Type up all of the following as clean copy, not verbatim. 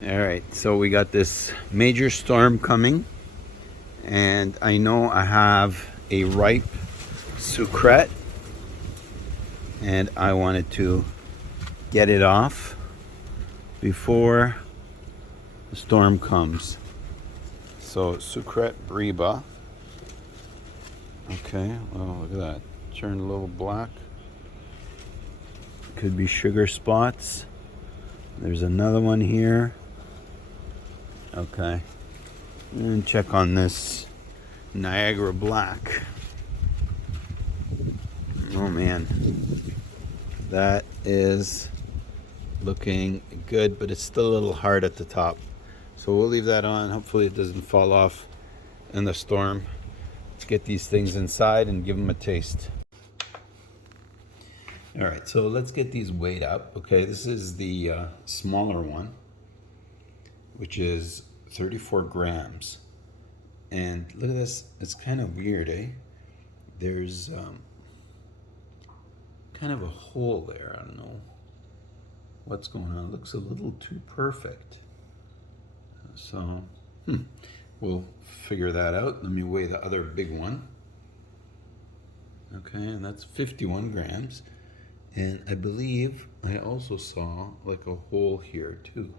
All right, so we got this major storm coming, and I know I have a ripe Sucrette, and I wanted to get it off before the storm comes. So Sucrette Breba. Okay, oh look at that. Turned a little black. Could be sugar spots. There's another one here. Okay. And check on this Niagara Black. Oh man. That is looking good, but it's still a little hard at the top. So we'll leave that on. Hopefully it doesn't fall off in the storm. Let's get these things inside and give them a taste. All right, so let's get these weighed up. Okay, this is the smaller one, which is 34 grams. And look at this, it's kind of weird, eh? There's kind of a hole there. I don't know what's going on. It looks a little too perfect. So, we'll figure that out. Let me weigh the other big one. Okay, and that's 51 grams. And I believe I also saw like a hole here too.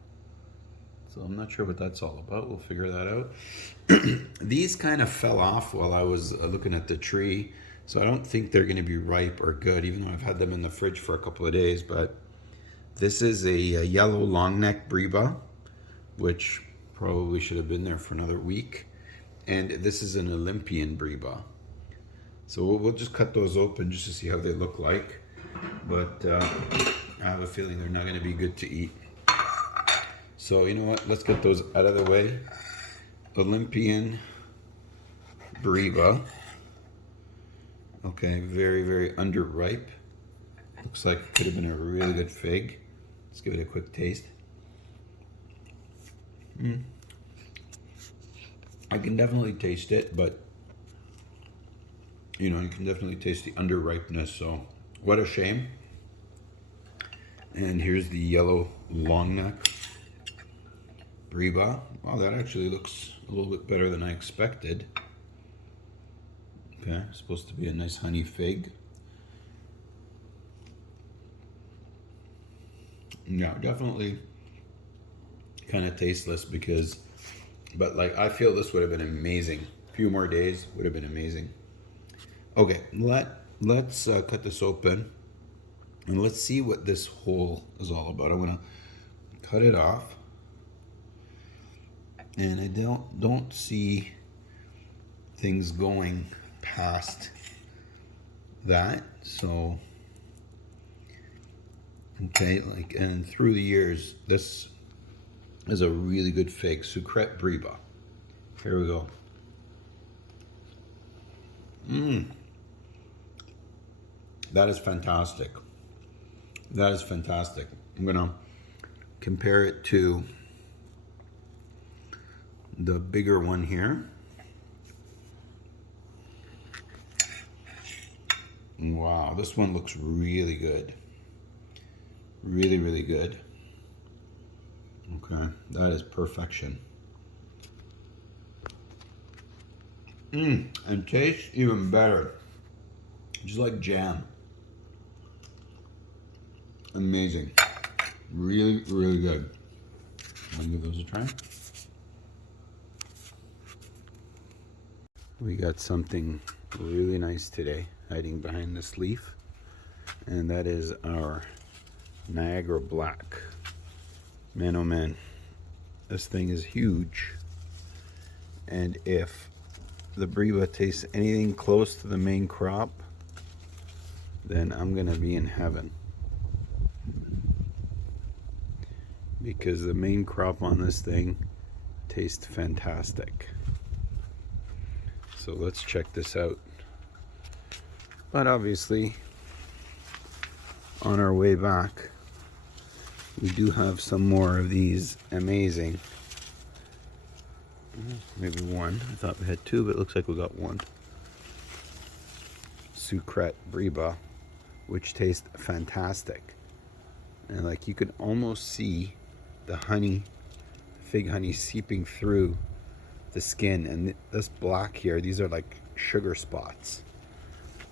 So I'm not sure what that's all about. We'll figure that out. These kind of fell off while I was looking at the tree. So I don't think they're going to be ripe or good, even though I've had them in the fridge for a couple of days. But this is a yellow long neck Breba, which probably should have been there for another week. And this is an Olympian Breba. So we'll just cut those open just to see how they look like. But I have a feeling they're not going to be good to eat. So you know what? Let's get those out of the way. Olympian Breba. Okay, very, very underripe. Looks like it could have been a really good fig. Let's give it a quick taste. I can definitely taste it, but you know, you can definitely taste the underripeness. So what a shame. And here's the yellow long neck Breba. Wow, that actually looks a little bit better than I expected. Okay, supposed to be a nice honey fig. Yeah, definitely kind of tasteless but like I feel this would have been amazing. A few more days would have been amazing. Okay, let's cut this open and let's see what this hole is all about. I'm gonna cut it off, and I don't see things going past that. So okay, like, and through the years, this is a really good fig, Sucrette Breba. Here we go. That is fantastic. That is fantastic. I'm gonna compare it to the bigger one here. Wow, this one looks really good. Really, really good. Okay, that is perfection. And tastes even better. Just like jam. Amazing. Really, really good. Want to give those a try? We got something really nice today hiding behind this leaf, and that is our Niagara Black. Man, oh man, this thing is huge. And if the Breba tastes anything close to the main crop, then I'm gonna be in heaven. Because the main crop on this thing tastes fantastic. So let's check this out. But obviously, on our way back, we do have some more of these amazing. Maybe one. I thought we had two, but it looks like we got one. Sucrette Breba, which tastes fantastic. And like you could almost see the honey fig honey seeping through the skin. And this black here, these are like sugar spots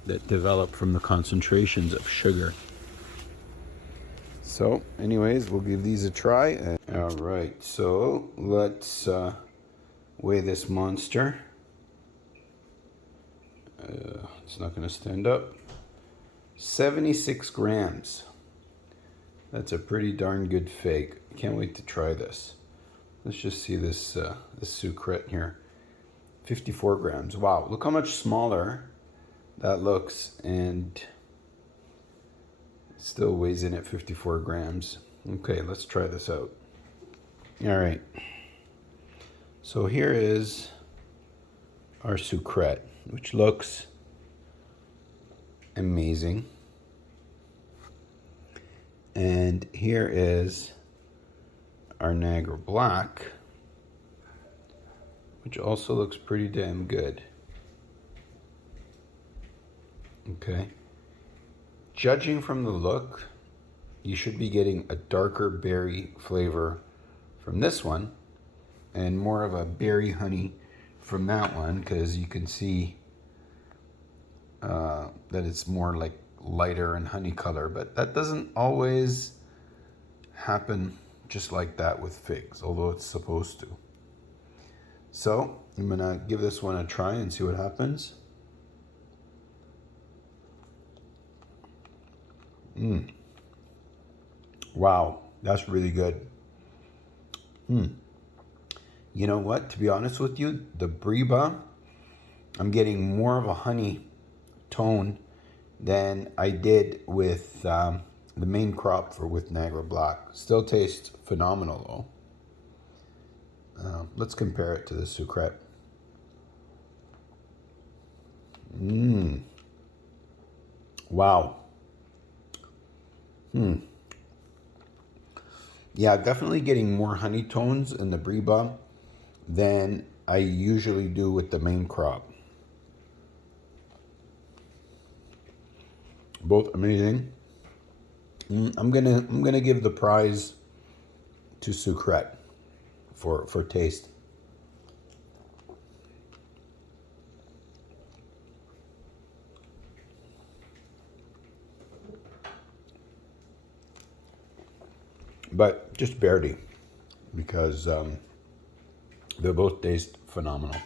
that develop from the concentrations of sugar. So anyways, we'll give these a try. All right, so let's weigh this monster. It's not going to stand up. 76 grams. That's a pretty darn good fig. Can't wait to try this. Let's just see this this Sucrette here. 54 grams. Wow, look how much smaller that looks, and it still weighs in at 54 grams. Okay, let's try this out. All right. So here is our Sucrette, which looks amazing. And here is our Niagara Black, which also looks pretty damn good. Okay. Judging from the look, you should be getting a darker berry flavor from this one and more of a berry honey from that one, because you can see that it's more like lighter and honey color, but that doesn't always happen just like that with figs, although it's supposed to. So I'm gonna give this one a try and see what happens. Wow, that's really good. You know what, to be honest with you, the Breba, I'm getting more of a honey tone than I did with the main crop with Niagara Black. Still tastes phenomenal though. Let's compare it to the Sucrette. Wow. Yeah, definitely getting more honey tones in the Breba than I usually do with the main crop. Both amazing. I'm gonna give the prize to Sucrette for taste. But just barely, because they both taste phenomenal.